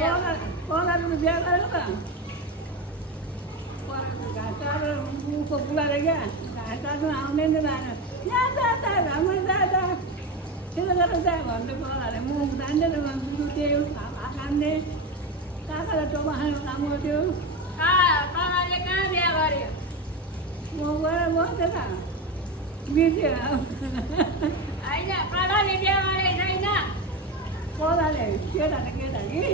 पढाएर बिहा गरेको त घाँस काटेर उको बुढाले क्या घाँस काट्नु आउँदै नि भएन यहाँ जा घाममा जा त्यसो गरेर जा भन्दै पढाले म जान्दैन दुध त्यही भात खान्ने काकालाई टोपा खाने काम गर्थ्यो कहाँ बिहा गर्यो म गएर बस्थेँ त बिर्सेर होइन कलाले बिहा गरेको छैन पढाले केटा कि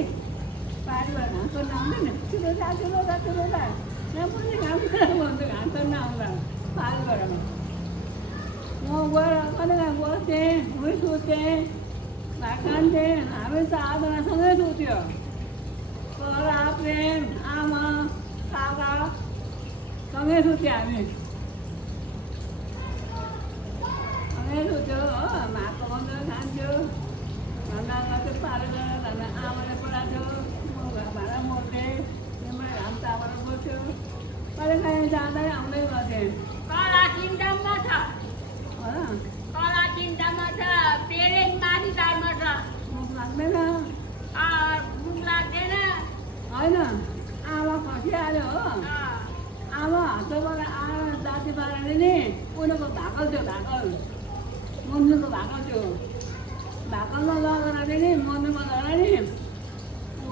पारिवार घाँस गर्न आउँदैन ठुलो जा यहाँ पनि घाम भन्छ घाँस गर्न आउँदा पारिवारमा म गएर कहिले बस्थेँ उही सुत्थेँ भात खान्थेँ हामी त आजनासँगै सुत्यो छोरा प्रेम आमा काका सँगै सुत्यो हामी सँगै सुत्यो हो भात पकाउँथ्यो खान्थ्यो भन्दा त्यो पारेर भन्दा आमाले पढाएको थियो म भाँडा मोल्थेँ त्यसमा घाम तापेर बस्थ्यो कहिले काहीँ जाँदै आउँदै गर्थेँ कला चिन्तामा छ हो कला चिन्तामा छ पेरेन्ट माथि तारमा छ मुख लाग्दैन मुख लाग्दैन होइन आमा खसिहाल्यो हो आमा हातबाट आएर जाति पारेर नि उनीहरूको भाकल थियो भाकल मन्दिरको भाकल थियो भाकलमा लगेर नि मन्दिरमा लगेर नि